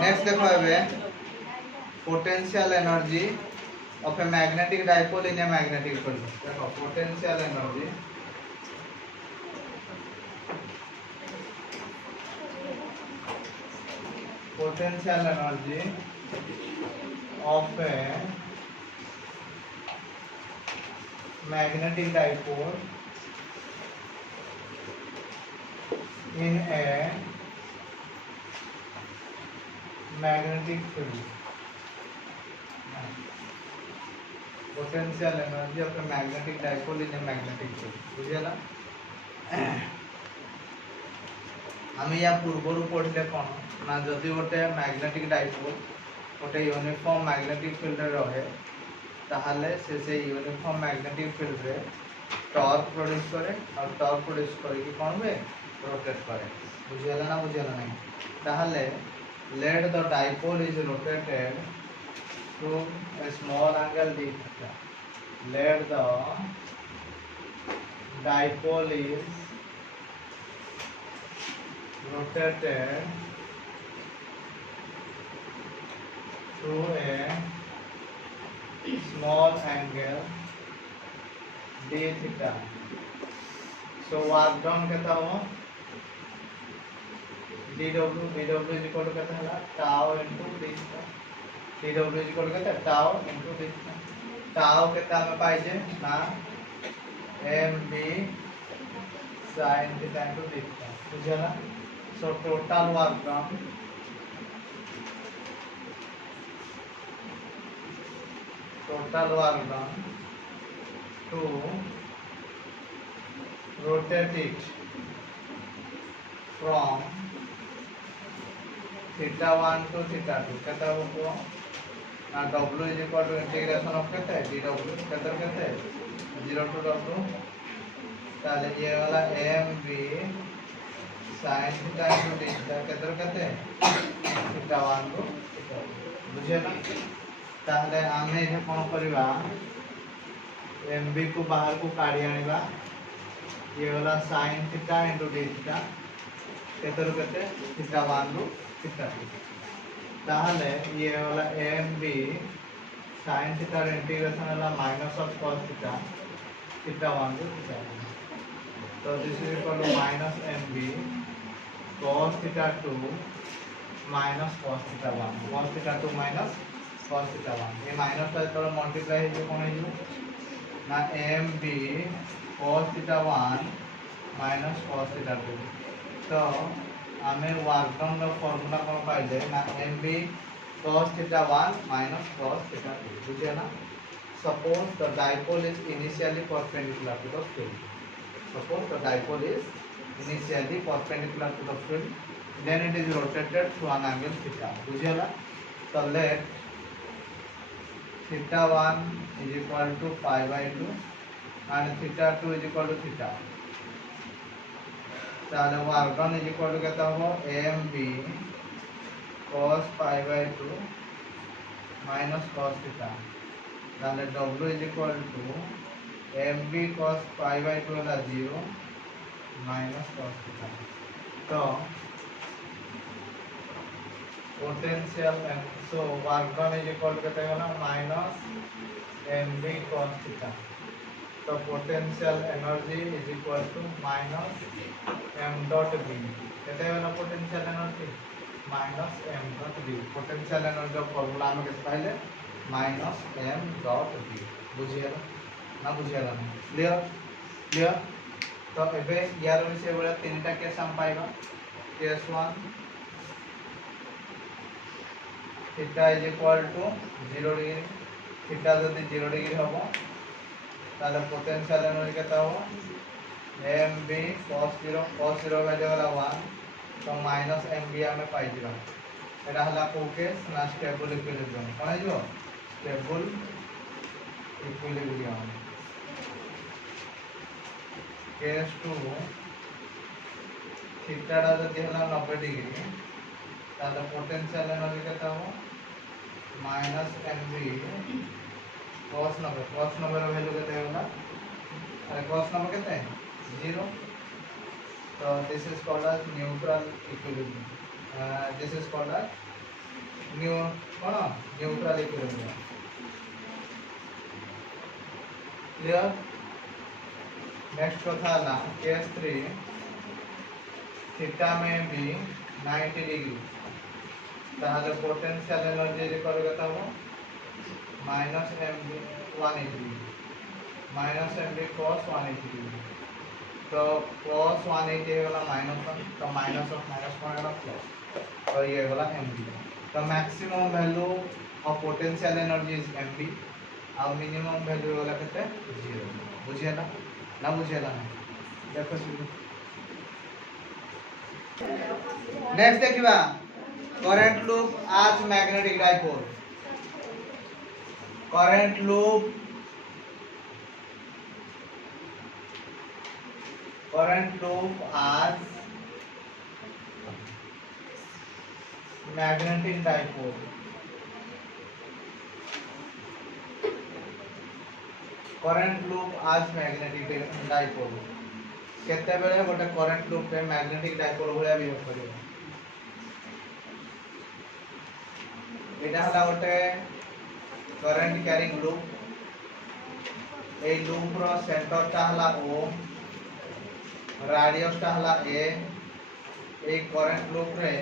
Next देखो एबे potential energy of a magnetic dipole in a magnetic field. देखो potential energy of a magnetic dipole in a magnetic field. Potential energy of a magnetic dipole in a magnetic field. बुझिला आम या पूर्वर पढ़ले कौन ना जदि गोटे मैग्नेटिक डाइपोल गोटे uniform magnetic field रहे ताहले से यूनिफॉर्म मैग्नेटिक फील्ड रे टॉर्क प्रोड्यूस करे और टॉर्क प्रोड्यूस करके कौन हुए रोटेट करे। बुझिला ना बुझिला नहीं ताहले let the dipole is rotated to a small angle d theta। Let the dipole is rotated through a small angle d theta। So work done कितना हो dw is equal to कितना है tau into d theta। dw is equal to कितना tau into d theta। tau कितना में पाइजे ना mb sin theta into d theta। बुझला। So total work done to rotate it from theta 1 to theta 2 कितना हो ना w is equal to integration of कितना dw कितना 0 to w ताले ये वाला mb sin theta into d theta कितना theta 1 to theta 2 बुझे ना ताले आमे ये कौन करिबा mb को बाहर को काढी आनिबा ये वाला sin theta into d theta कितना theta 1 to theta 2 ताहले ये वाला mb sin theta इंटीग्रेशन वाला minus of cos theta theta 1 to theta 2। तो this is equal to minus mb cos theta 2 minus cos theta 1 cos theta 2 minus cos theta 1 ये minus का तो multiply है जो कौन है जो ना mb cos theta 1 minus cos theta 2। तो हमें वर्क डन का फार्मूला कौन पाइले ना mb cos theta 1 minus cos theta 2 बुझे ना। suppose the dipole is initially perpendicular to the field। suppose the dipole is initially perpendicular to the field then it is rotated through an angle theta। बुझिला। so let theta 1 is equal to pi by 2 and theta 2 is equal to theta। ताले work done is equal to कितना हो mb cos pi by 2 minus cos theta ताले w is equal to mb cos pi by 2 वाला 0 minus cos theta। तो potential so work done is equal to कितना होना minus mb cos theta। तो potential energy is equal to minus m dot b कितना होना potential energy minus m dot b। Potential energy formula में कितना है minus m dot b। बुझिएला ना बुझिएला नहीं क्लियर क्लियर। तो एबे यार विषय बोला तीनटा केस हम पाइबा case 1 theta is equal to 0 degree theta जदि 0 डिग्री होबो ताले पोटेंशियल एनर्जी कितना हो mb cos 0 वैल्यू वाला 1 तो माइनस mb हमें पाई दिबा एटा हला को केस ना स्टेबल इक्विलिब्रियम कोन है जो स्टेबल इक्विलिब्रियम। केस 2 थीटा दा जदि हला 90 डिग्री ताले पोटेंशियल एनर्जी कितना हो माइनस mb cos 90 ର वैल्यू कितना होगा अरे cos 90 कितना है 0। तो this is called as neutral equilibrium this is called as new कौन न्यूट्रल इक्विलिब्रियम क्लियर। नेक्स्ट कथा है केस 3 थीटा में भी 90 डिग्री ताहले पोटेंशियल एनर्जी जे करबे तब minus M B 180 degree minus M B cos 180 degree तो cos 180 वाला -1 तो माइनस ऑफ माइनस कौन है प्लस तो ये वाला एम बी तो maximum value of potential energy is M B और मिनिमम वैल्यू वाला केते 0 बुझियला ना बुझियला देखो नेक्स्ट देखिबा करंट लूप आज मैग्नेटिक डाइपोल करंट लूप आज मैग्नेटिक डाइपोल करंट लूप आज मैग्नेटिक डाइपोल केते बेले गोटे करंट लूप पे मैग्नेटिक डाइपोल भलिया बिहेव करियो एटा हला गोटे करंट कैरिंग लूप ए लूप रो सेंटर ता हला ओ रेडियस ता हला ए ए करंट लूप रे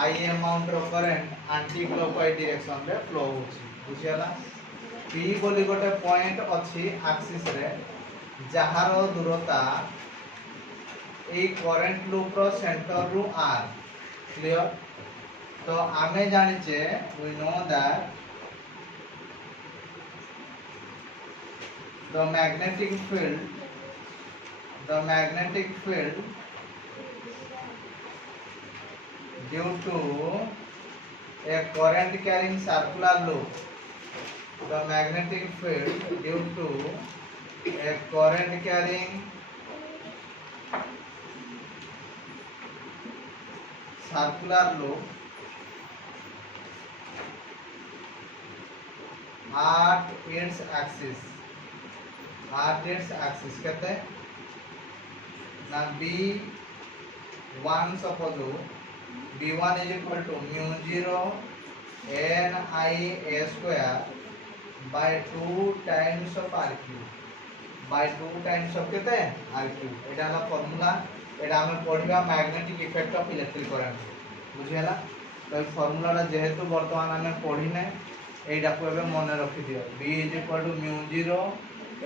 आई अमाउंट रो करंट एंटी क्लॉकवाइज डायरेक्शन रे फ्लो होची बुझियला p बोली गोटे पॉइंट अछि एक्सिस रे जहार दूरता ए करंट लूप रो सेंटर रु r क्लियर तो आमे जानिचे we know that the magnetic field due to a current carrying circular loop the magnetic field due to a current carrying circular loop at its axis कहते हैं ना b1 suppose b1 is equal to mu 0 n I a square by 2 times of r cube by 2 times of कहते हैं r cube एटा वाला formula एटा हमें पढ़िबा magnetic effect of electric current बुझियला तो ई फार्मूला जेहेतु वर्तमान हमें पढ़िने एटा को एबे मन रखि दियो b is equal to mu 0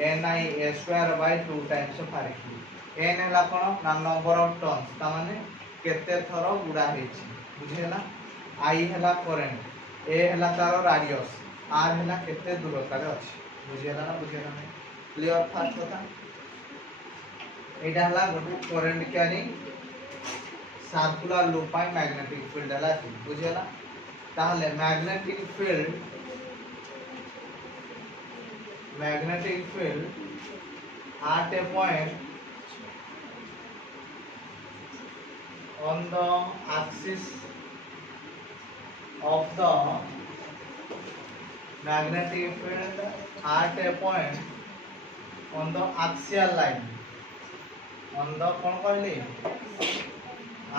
n I a square by 2 times of r cube n हला कोन ना नंबर ऑफ टर्न्स ता माने केते थरो गुडा हेछि बुझियला I हला करंट a हला तारो रेडियस r हला केते दूरता रे अछि बुझियला ना बुझियला ना क्लियर फास्ट कथा एटा हला गोटे करंट कैरिंग सर्कुलर लूप पाई मैग्नेटिक फील्ड हला बुझियला ताहले magnetic field at a point on the axis of the magnetic field at a point on the axial line on the कौन कहली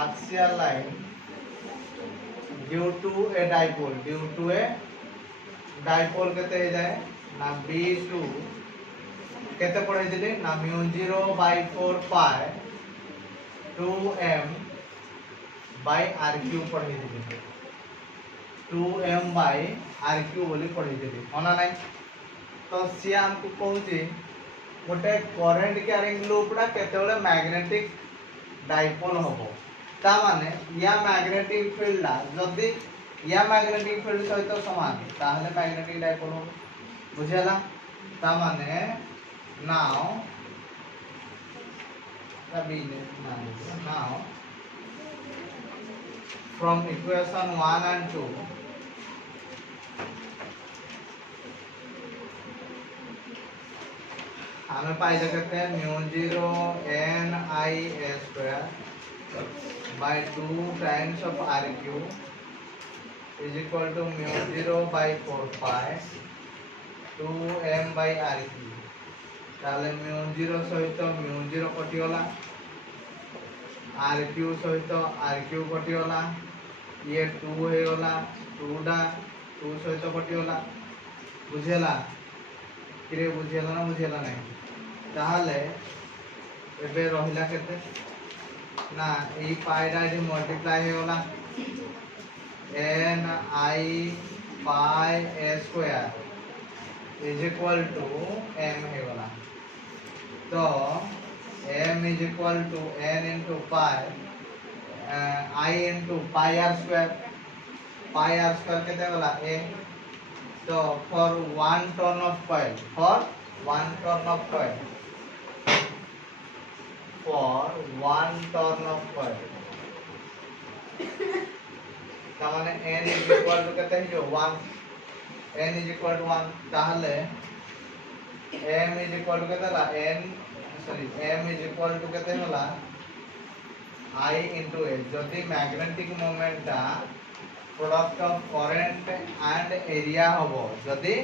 axial line due to a dipole केते हे जाए ना b2 केते पढ़ाई दिले ना mu 0 by 4 pi 2m by r cube पढ़ाई दिले 2m by r cube बोली पढ़ाई दिले होना नहीं तो सी हमको कहूची गोटे करंट कैरिंग लूप रा केतेबेले मैग्नेटिक डाइपोल होबो ता माने या मैग्नेटिक फील्ड ला जदी या मैग्नेटिक फील्ड सहित समान ताहले मैग्नेटिक डाइपोल होबो बुझियला ता माने now from equation 1 and 2 हमें पाई सकते हैं mu 0 n I a square by 2 times of r cube is equal to mu 0 by 4 pi 2m by r cube ताले mu 0 सहित mu 0 कटि गला r cube सहित r cube कटि गला ये 2 हे गला 2 डा 2 सहित कटिगला बुझेला किरे बुझेला ना बुझेला नहीं ताहले एबे रहिला केते ना ई पाइडा जे मल्टीप्लाई हे गला n I pi a square is equal to m हे गला तो m is equal to n into pi I into pi r square केते गला a तो for one turn of coil for one turn of coil तामाने n is equal to केते जो 1 n is equal to 1 ताहले m is equal to केते ला m is equal to केते होला I into a जदि मैग्नेटिक मोमेंट ता product of current and area हबो जदि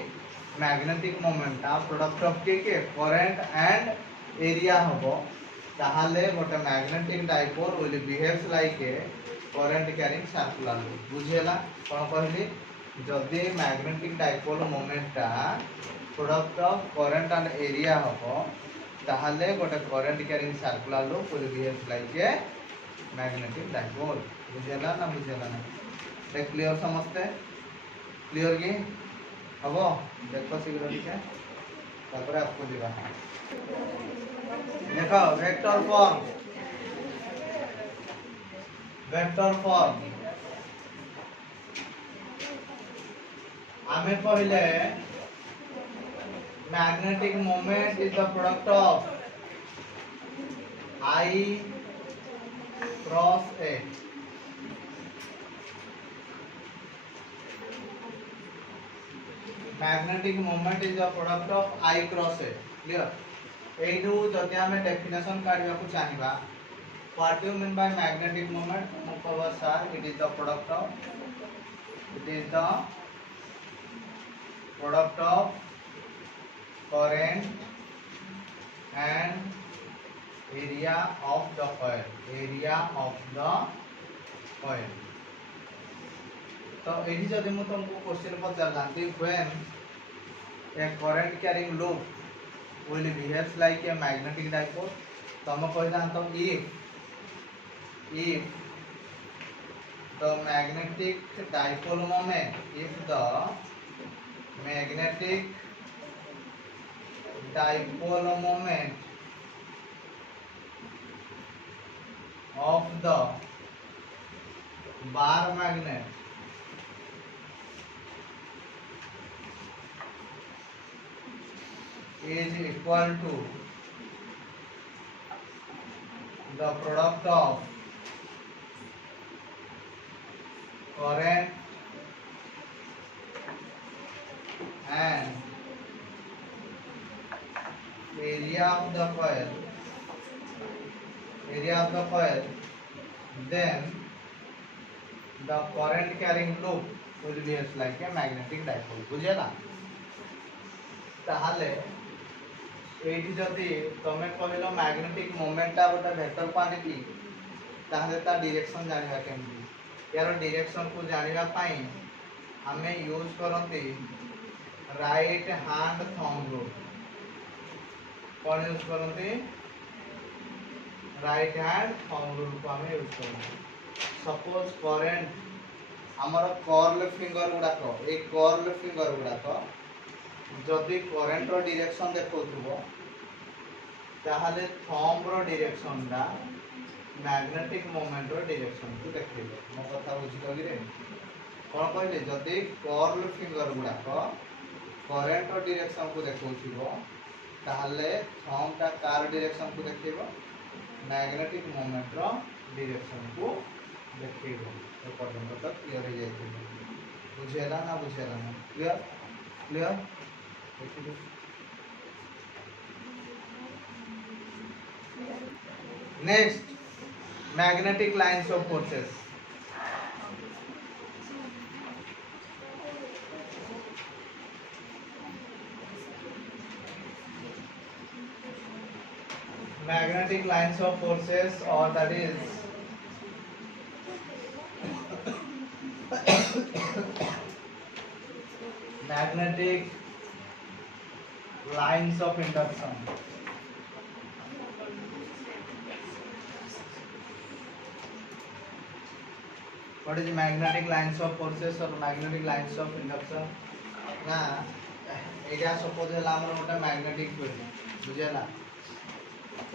मैग्नेटिक मोमेंट ता प्रोडक्ट ऑफ के करंट एंड एरिया हबो ताहले गोटे magnetic dipole will behaves like a current carrying circular loop बुझेला कोन कहली जदि मैग्नेटिक डाइपोल मोमेंट ता product of current and area हबो ताहले गोटे current carrying circular loop will behaves like a magnetic dipole बुझेला ना क्लियर समझते क्लियर की हबो देखो शीघ्र ठीक है तापर आपको दिबा देखो वेक्टर फॉर्म आमे पहले magnetic moment is the product of I cross A magnetic moment is the product of I cross A clear एइनु जदि हमें डेफिनेशन काढिबा को चाहिबा what do you mean by magnetic moment मुकवा sir it is the product of current and area of the coil तो एही जदि मु तुमको क्वेश्चन पचारलांती when a current carrying loop will behave like a magnetic dipole तो हम कह जानता हूं if the magnetic dipole moment of the bar magnet is equal to the product of current and area of the coil then the current carrying loop will behave like a magnetic dipole बुझेला ताहले एठी जदि तमे कहलो magnetic moment आ गोटा vector quantity ताहले ता direction जानिबा केमती यार डायरेक्शन को जानिबा पई हमें यूज करंती राइट हैंड थंब रूल कोन यूज करंती राइट हैंड थंब रूल को हमें यूज करंती सपोज करंट हमर कर्ल फिंगर गुडाको जदि करंट रो डायरेक्शन देखौथबो ताहले थंब रो डायरेक्शन दा मैग्नेटिक मोमेंट रो डायरेक्शन को देखैबो मो कथा बुझिलो कि रे कोन कहले जदि कर्ल फिंगर गुडाको करंट रो डायरेक्शन को देखौथबो ताहले थंब ता कार डायरेक्शन को देखैबो मैग्नेटिक मोमेंट रो डायरेक्शन को देखैबो तो पर्यंत तक क्लियर हो जाइए बुझेला ना clear Next, magnetic lines of forces. Magnetic lines of forces, or that is magnetic lines of induction. What is magnetic lines of forces or magnetic lines of induction? ना एटा सपोज है हमर गोटे मैग्नेटिक फील्ड बुझेला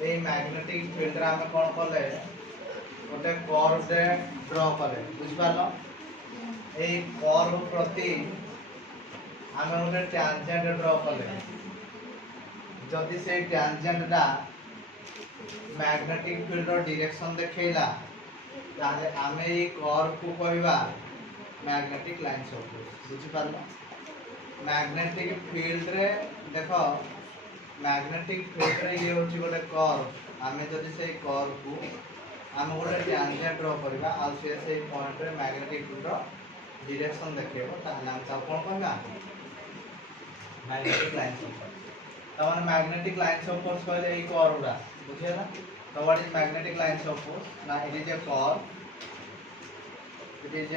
ए magnetic field रा हम कोन करले गोटे curve दे draw करे बुझ पालो ए कर्व प्रति हम गोटे टैंजेंट ड्रा करे जदि से टैंजेंट दा मैग्नेटिक फील्ड रो डायरेक्शन देखैला ताले आमे ए कर्व को कहबा मैग्नेटिक लाइन्स ऑफ फोर्स बुझ पालो मैग्नेटिक फील्ड रे देखो मैग्नेटिक फील्ड रे ये होची गोटे कर्व आमे जदि से कर्व को हम गोटे टैंजेंट ड्रा करबा आ से पॉइंट रे मैग्नेटिक फील्ड रो डायरेक्शन देखैबो ताले हम ता कोन कहबा मैग्नेटिक लाइन्स ऑफ फोर्स तवन मैग्नेटिक लाइन्स ऑफ फोर्स कहले ए कर्व रा बुझियला तो what is magnetic lines of force ना it is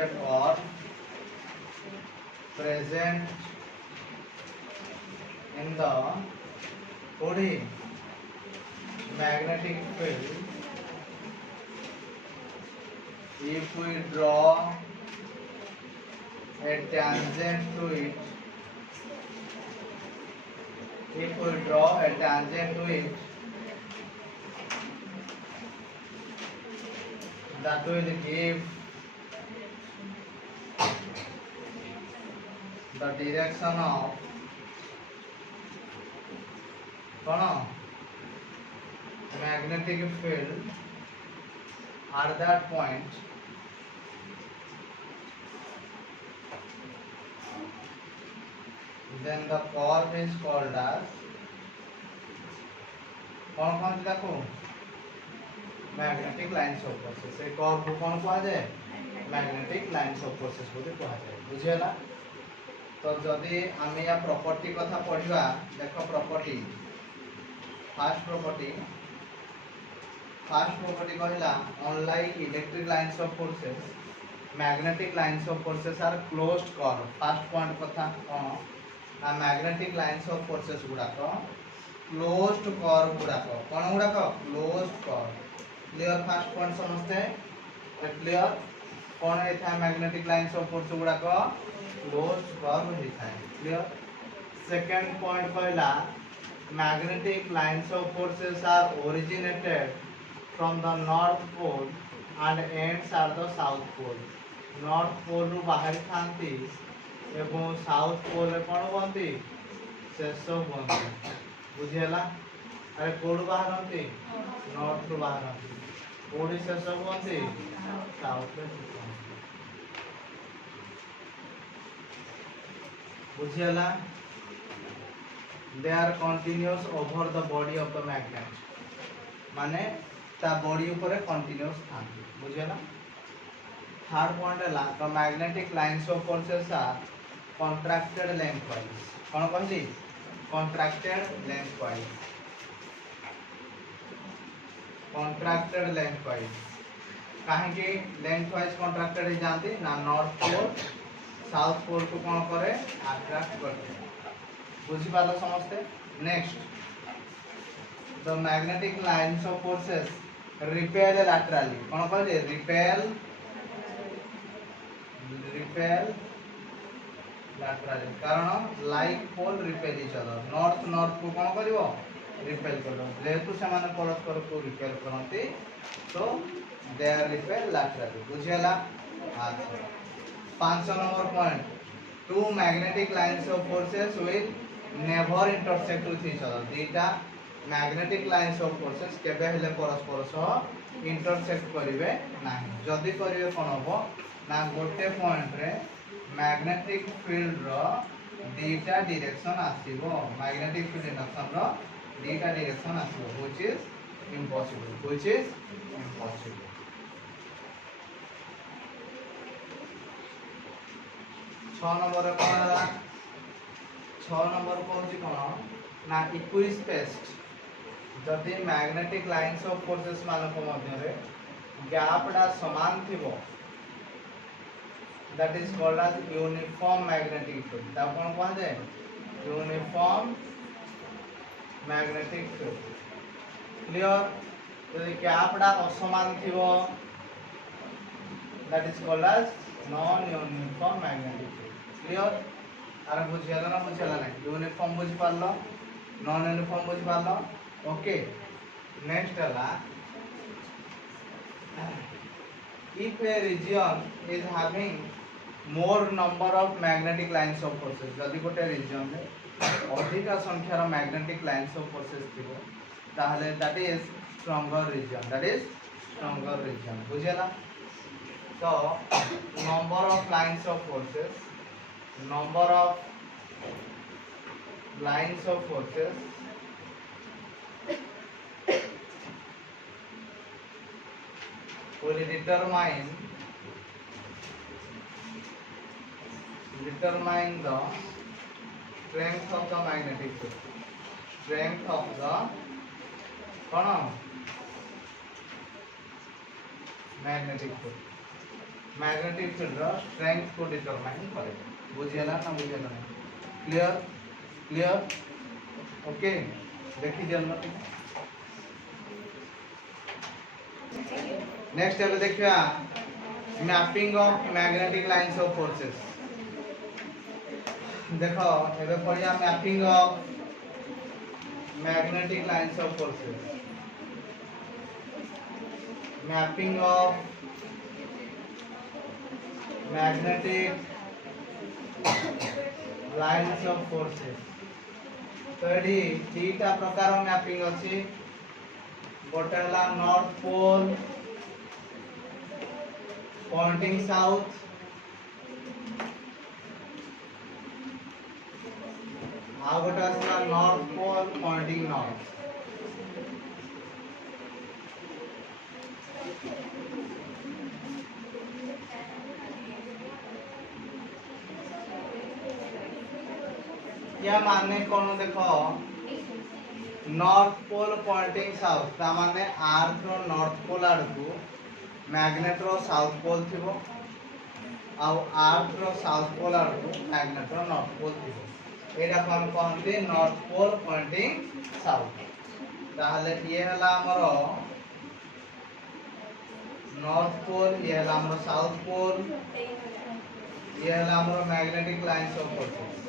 a curve present in the body magnetic field if we draw a tangent to it that will give the direction of magnetic field at that point then the curve is called as कौन देखो magnetic lines of forces A curve को कौन कहा जाए magnetic lines of forces बोली कहा जाए बुझियला तो जदि हम या प्रॉपर्टी कथा पढ़िबा देखो प्रॉपर्टी फर्स्ट प्रॉपर्टी कहला unlike electric lines of forces magnetic lines of forces are closed curve first point कथा कोन आ मैग्नेटिक लाइन्स ऑफ फोर्सेस गुडा को क्लोज्ड कर्व गुडा को कोन गुडा को closed curve clear first point समझते क्लियर कौन है मैग्नेटिक लाइन्स ऑफ फोर्स गुडा को क्लोज्ड कर्व है क्लियर सेकंड पॉइंट कहला magnetic lines of forces are originated from the north pole and ends are the south pole north pole रु बाहर थांती एवं साउथ पोल रे कोन बनती शेष बनती बुझियला अरे कोड बाहर होती नॉर्थ रु बाहर होती कोडी शेष बनती साउथ रे बुझियला they are continuous over the body of the magnet माने ता बॉडी ऊपर कंटीन्यूअस थांती बुझियला थर्ड पॉइंट है the magnetic lines of forces are contracted lengthwise कोन कहली कॉन्ट्रैक्टेड लेंथवाइज काहे कि लेंथवाइज कॉन्ट्रैक्टेड ही जानती ना नॉर्थ पोल साउथ पोल को कौन करे अट्रैक्ट करते बुझी पालो समझते next the magnetic lines of forces repel laterally कौन कहले रिपेल लैटरली कारण like pole repel each other north को कौन करिवो रिपेल करो जेहेतु से माने परस्पर को रिपेल करते तो दे आर रिपेल लैटरली बुझियला अच्छा 5 number point two magnetic lines of forces will never intersect with each other दीटा मैग्नेटिक लाइन्स ऑफ फोर्सेस केबे हेले परस्पर सह इंटरसेक्ट करिवे नाही जदी करिवे कोन हो ना गोटे पॉइंट रे मैग्नेटिक फील्ड रो दीटा डायरेक्शन आसीबो मैग्नेटिक फील्ड इंडक्शन रो दीटा डायरेक्शन आसीबो व्हिच इज इम्पॉसिबल 6 नंबर कोन हला 6 नंबर कोन ना इक्विस्पेस्ड जदि मैग्नेटिक लाइन्स ऑफ फोर्सेस मानक मध्य रे गैप डा समान थिबो that is called as uniform magnetic field. ता कौन कहा जाए uniform magnetic field. Clear? यदि कैपडा असमान थिवो that is called as non uniform magnetic field. Clear? आरे बुझियाला ना बुझियाला नहीं यूनिफॉर्म बुझ पारलो नॉन यूनिफॉर्म बुझ पारलो ओके नेक्स्ट हला if a region is having more number of magnetic lines of forces जदि गोटे region में अधिक संख्यार magnetic lines of forces थिबो ताहले that is stronger region बुझियाला तो number of lines of forces will determine the strength of the magnetic field. Strength of the magnetic field. Magnetic field ର strength को determine करे. बुझियाला ना बुझियाला नहीं clear ओके देखी जल्दी नेक्स्ट अब देखिया mapping of magnetic lines of forces देखो एबे पढ़िया mapping of magnetic lines of forces mapping of magnetic lines of forces तो एडी तीटा प्रकार मैपिंग अछि गोटे हला नॉर्थ पोल पॉइंटिंग साउथ आ गोटे आसला नॉर्थ पोल पॉइंटिंग नॉर्थ या माने कौन देखो नॉर्थ पोल पॉइंटिंग साउथ ता माने अर्थ रो नॉर्थ पोल आडकू मैग्नेट रो साउथ पोल थिबो आ अर्थ रो साउथ पोल आडकू मैग्नेट रो नॉर्थ पोल थिबो एडा हम कहते नॉर्थ पोल पॉइंटिंग साउथ ताहले ये हला हमरो नॉर्थ पोल ये हला हमरो साउथ पोल ये हला हमरो magnetic lines of forces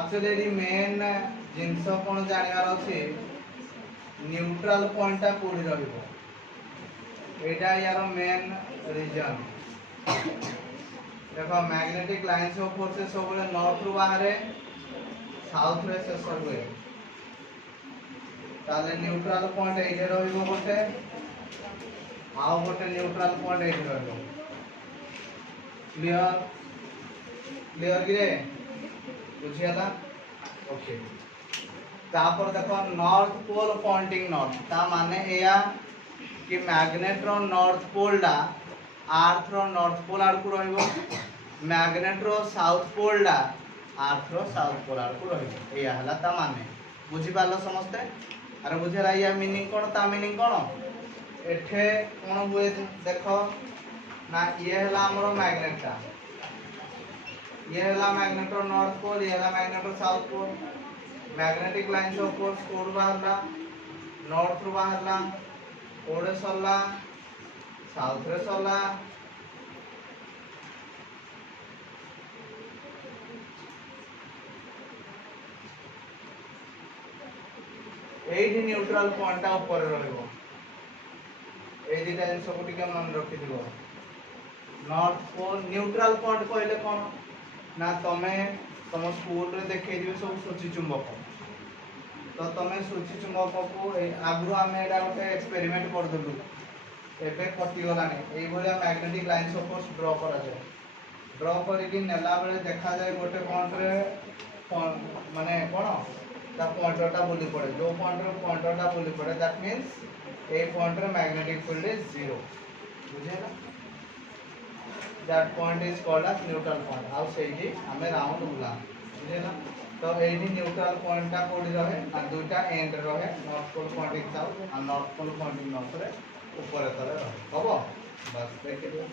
actually main जिंस कोन जानिवार अछि न्यूट्रल पॉइंट कोडी रहइबो एटा यार मेन रीजन देखो मैग्नेटिक लाइंस ऑफ फोर्सेस सब नॉर्थ रु बाहर साउथ रे शेष हुए ताले न्यूट्रल पॉइंट एठे रहइबो गोटे आउ गोटे न्यूट्रल पॉइंट एठे रहइबो क्लियर कि रे बुझियाला ओके तापर देखो नॉर्थ पोल पॉइंटिंग नॉर्थ ता माने एया कि मैग्नेट रो नॉर्थ पोल डा अर्थ रो नॉर्थ पोल आड़ को रहइबो मैग्नेट रो साउथ पोल डा अर्थ रो साउथ पोल आड़ को रहइबो एया हला ता माने बुझि पालो समस्ते अरे बुझेला या मीनिंग कोन ता मीनिंग कोन एठे कोन हुए देखो ना ये हला हमरो मैग्नेट ता ये हला मैग्नेट रो नॉर्थ पोल ये हला मैग्नेट रो south pole magnetic lines of force कोड बाहरला नॉर्थ रो बाहरला कोडे सरला साउथ रे सरला एठी न्यूट्रल पॉइंट ऊपर रहइबो ए दिटा जिंस को टिके मन रखि दिबो नॉर्थ पोल न्यूट्रल पॉइंट कहले कोन ना तमे तुम स्कूल रे देखे दिबे सब सूची चुंबक तो तमे सूची चुंबक को आगु आमे एडा गोटे एक्सपेरिमेंट कर दलु एबे कटि गलानी एई भलिया magnetic lines of force draw करा जाय ड्रा करी कि नेला बेले देखा जाय गोटे पॉइंट रे माने कोन ता पॉइंटरटा बुली पड़े जो पॉइंट रे पॉइंटरटा बुली पड़े दैट मींस ए पॉइंट रे मैग्नेटिक फील्ड इज 0 बुझेला that point is called as neutral point आउ सेही हमें राउंड बुला बुझेला तो एही न्यूट्रल पॉइंट ता कोडी रहे आ दुटा एंड रहे नॉर्थ पोल पॉइंटिंग साउथ आ नॉर्थ पोल पॉइंटिंग नॉर्थ रे ऊपर तले रहे हबो बस देख लो